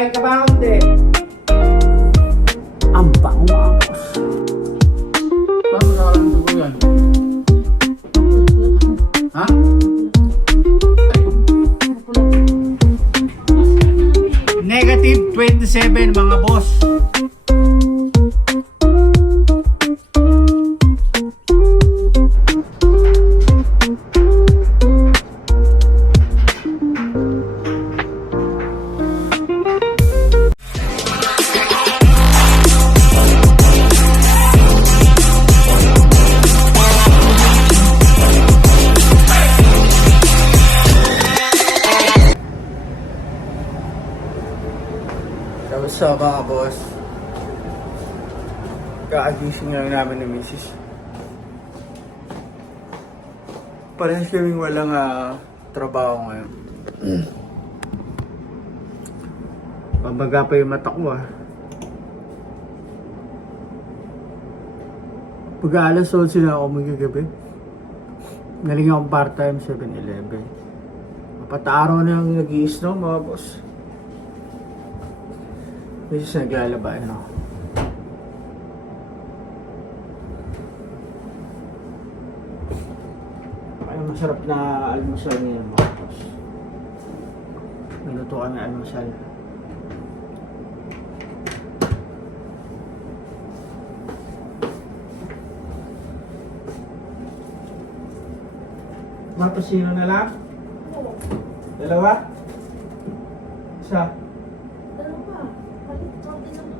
kakain ka ba o hindi? Ang bango mga boss. Paano nakalang dugo yan? Ha? Negative 27 mga boss. So mga boss, kaagising lang namin ni Mrs. Parehas kaming walang trabaho ngayon. Pambaga pa yung mata ko Pag-aalas 11 na ako magagabi. Naling akong part-time 7-Eleven. Apat na araw na yung nag-i-snow mga boss. Mrs. naglalaba, Ay, masarap na almusal ngayon mga boss. Naluto kami almusal. Mapasino na lang? Oo. Dalawa? Isa? Dalawa. Palit ko din naman.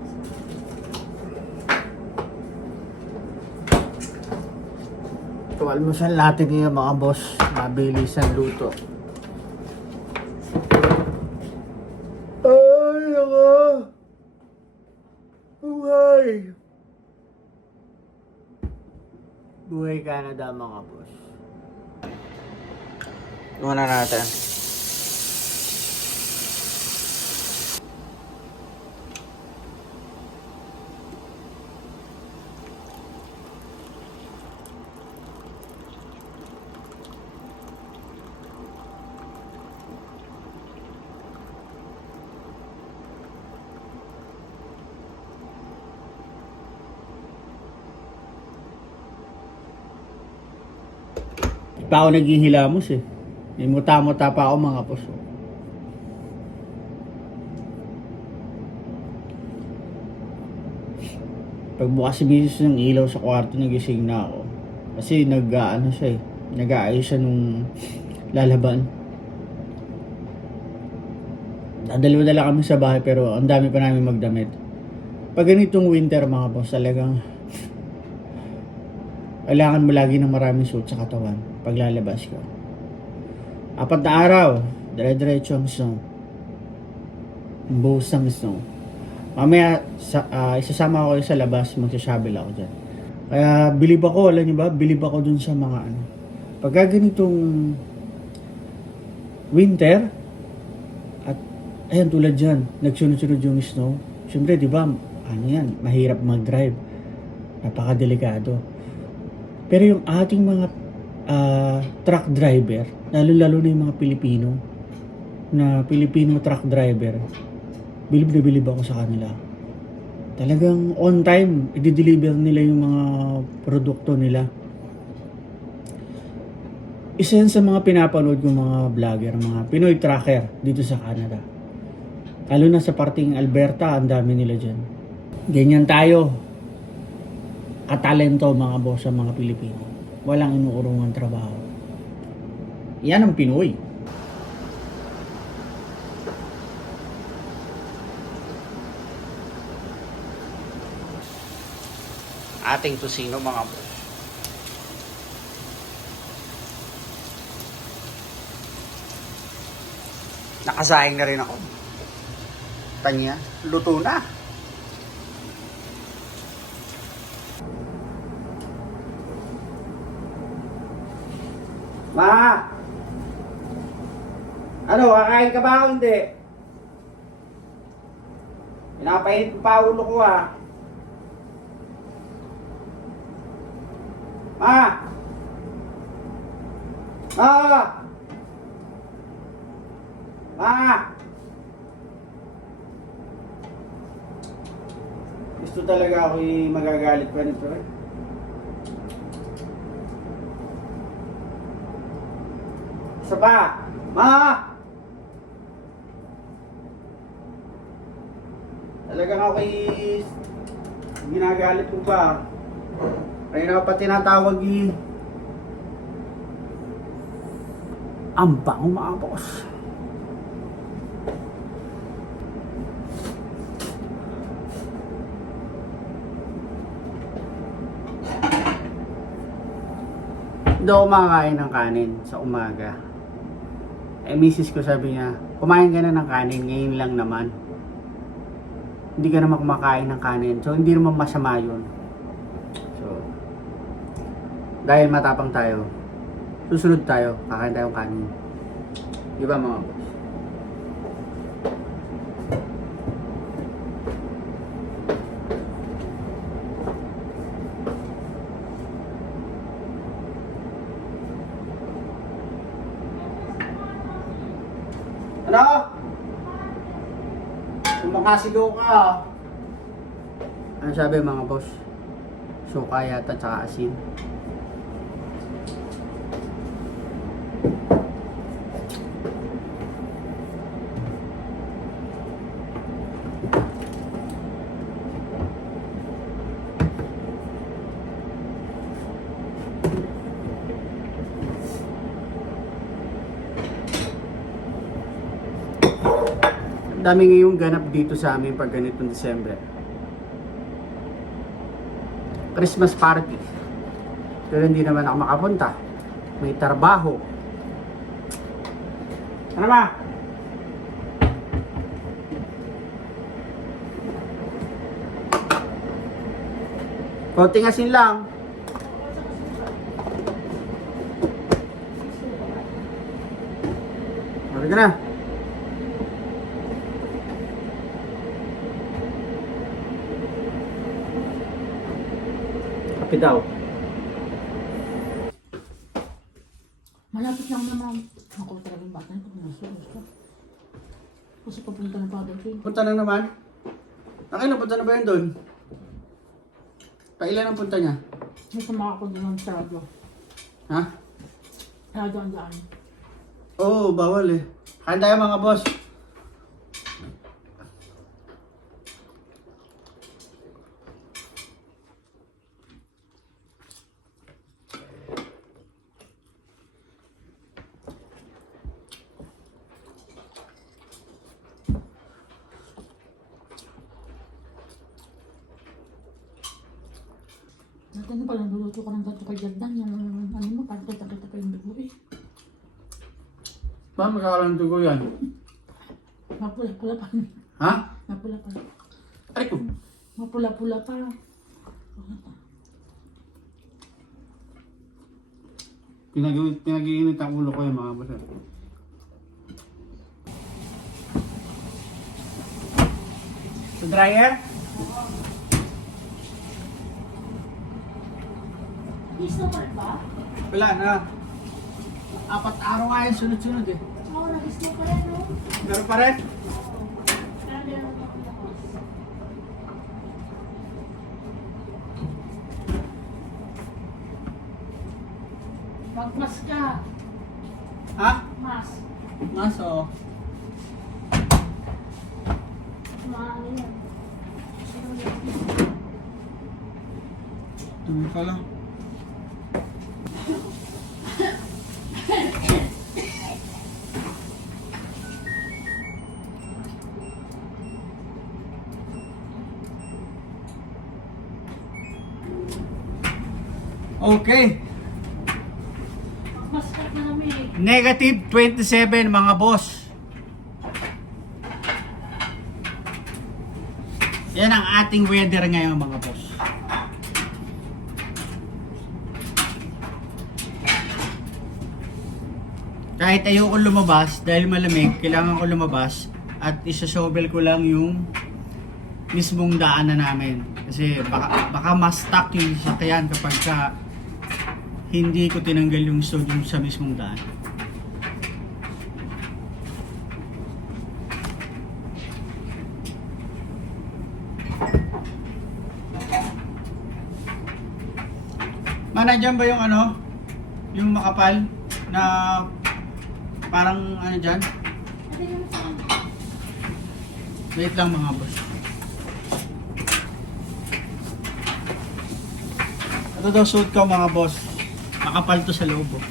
Ito almusal natin ngayon mga boss. Mabilis ang luto. Ay, ako! Buhay! Buhay Canada mga boss. Muna natin. Pa ako naghihilamos eh. May muta-muta pa ako mga boss. Pagbukas si Mrs. ng ilaw sa kwarto, nagising na ako. Kasi nag-aayos siya nung lalaban. Dalawa na lang kami sa bahay pero ang dami pa namin magdamit. Pag ganitong winter mga boss, talagang kailangan mo lagi ng maraming suit sa katawan pag lalabas ka. 4 na araw, dire-diretso ang snow. Buhos ng snow. Mamaya, isasama ko kayo sa labas, magsashovel ako dyan. Kaya, bilib ako, alam niyo ba? Bilib ako dun sa mga pagka ganitong winter, at ayan tulad dyan, nagsunod-sunod yung snow. Siyempre, di ba, mahirap mag-drive. Napakadelikado. Pero yung ating mga truck driver, lalo na yung mga Pilipino truck driver, bilib na bilib ako sa kanila. Talagang on time, i-deliver nila yung mga produkto nila. Isa yan sa mga pinapanood ng mga vlogger, mga Pinoy trucker dito sa Canada. Lalo na sa parting Alberta, ang dami nila dyan. Ganyan tayo. Katalento mga boss sa mga Pilipino. Walang inuurungan trabaho. Yan ang Pinoy. Ating tusino mga boss. Nakasaing na rin ako. Tanya, luto na. Ma! Ano, kakain ka ba o hindi? Pinapainit pa ulo ko Ma! Ma! Gusto talaga ako'y magagalit pa nito eh. Isa pa! Ma! Talagang ako'y ginagalit mo pa. Kanina ka pa tinatawag eh. Ang bango mga boss. Hindi ako makakain ng kanin sa umaga. Eh, misis ko sabi niya, kumain ka na ng kanin, ngayon lang naman. Hindi ka naman kumakain ng kanin. So, hindi naman masama yun. So, dahil matapang tayo, susunod tayo, kakain tayong kanin. Di ba mga boss? Ano? Kumakasigaw ka. Ano sabi mga boss? Suka yata tsaka asin. Dami ngayong ganap dito sa amin pag ganitong December. Christmas party. Pero hindi naman ako makapunta. May trabaho. Ano ba? Konting asin lang. Mari ka na. Kape daw. Malapit lang naman. Ako talagang bata na pag nasulos ka. Kasi papunta ng Father King. Punta na naman. Nakailan punta na ba yun doon? Kailan ang punta niya? May sumaka ko doon sa radyo. Ha? Radyo ang daan. Oo, bawal eh. Kain tayo mga boss. Dati na pala niluluto ko ng ganito kay Jordan. Yung ano mo, parang kita-kita pa yung dugo eh. Paano magkakaroon ng dugo yan? Mapula-pula pa. Ha? Mapula-pula. Ay ko. Mapula-pula pa. Pinag-iinit ang ulo ko yung mga boss. Sa dryer? Isnowball ba? Wala na. 4 araw nga yung sunod-sunod eh. Oo, nag-snow pa rin, no? Meron pa rin? Kaya meron ako lakas. Magmas ka. Ha? Mas. Maso. Maano yan. Tumi ka lang. Okay. Mas ka na namin. Negative 27 mga boss. Yan ang ating weather ngayon mga boss. Kahit ayoko lumabas dahil malamig, kailangan ko lumabas at isasobel ko lang yung mismong daanan namin. Kasi baka ma-stuck yung sakyan kapag hindi ko tinanggal yung sodium sa mismong daan. Nandiyan ba yung ano? Yung makapal na parang ano dyan? Ate, yun sa akin. Wait lang mga boss. Ito daw suit ko mga boss. Makapal to sa loob. Oh.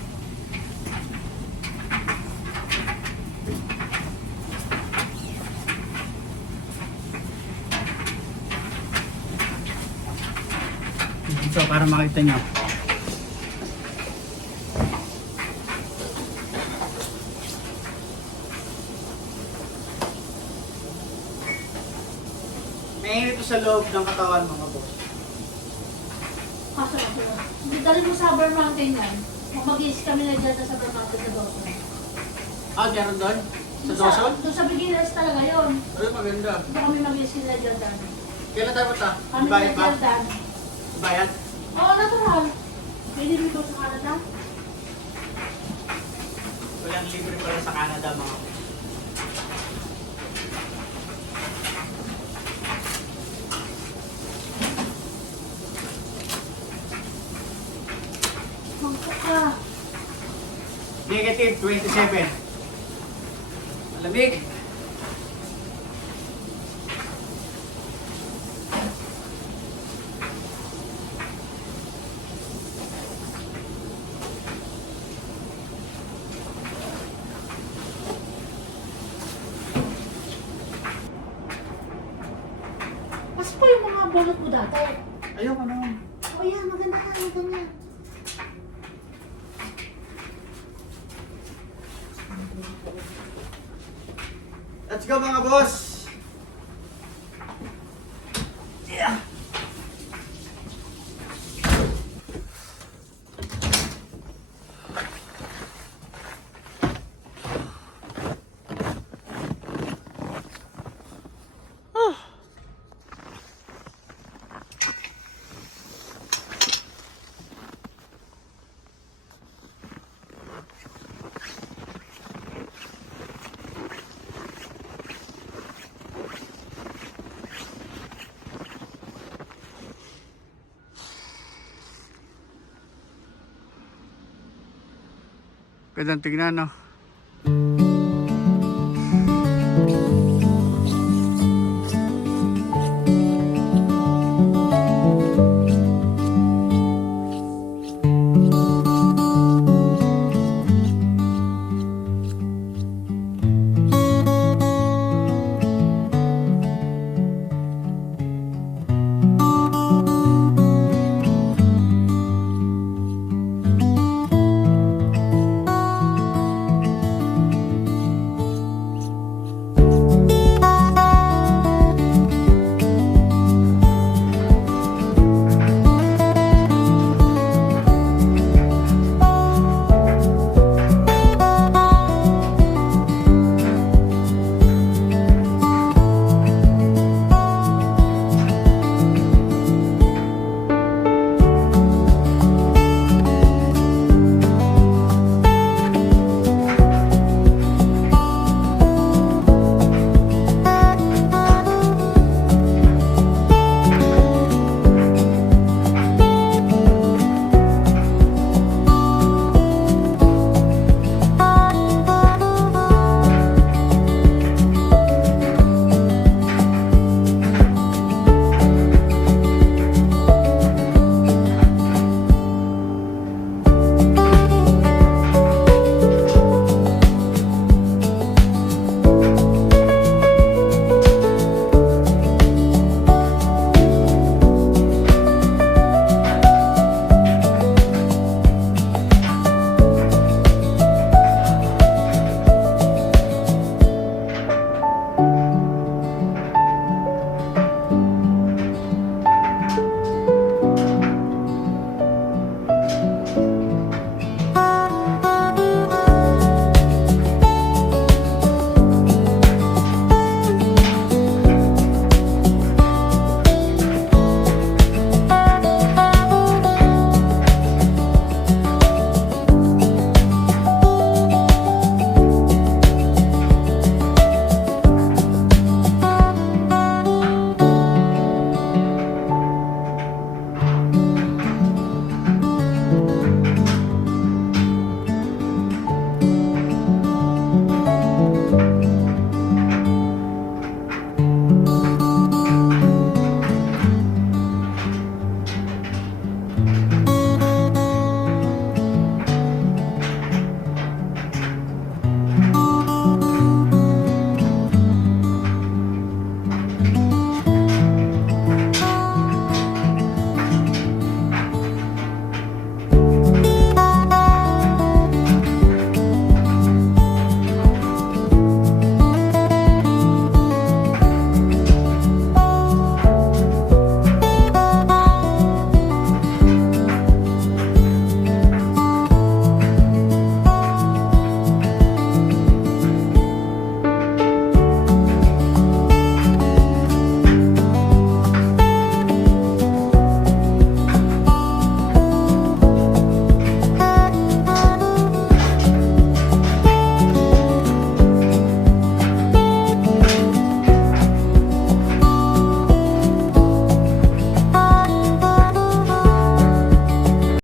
Ito para makita nyo. Mainit to sa loob ng katawan mga boss. Kaso lang sila. Hindi dali mo sa Saber Mountain yan. Mag-is kami na dyan sa Saber Mountain sa Dawson. Ah, meron doon? Sa Dawson? Doon sa beginners talaga yun. Ay, maganda. Hindi kami mag-is kila Jordan. Kailan tayo punta? Kami na Bayad ba? Jordan. Bayad? Oo, natural. Pwede dito sa Canada. Walang libre pala sa Canada mga boss. Mangkok ka. Negative 27. Malamig. Mas pa yung mga bunot mo dati. Ayoko naman. O yan, maganda ka. Ganyan. Let's go mga boss! Yeah. Gandang tignan, no?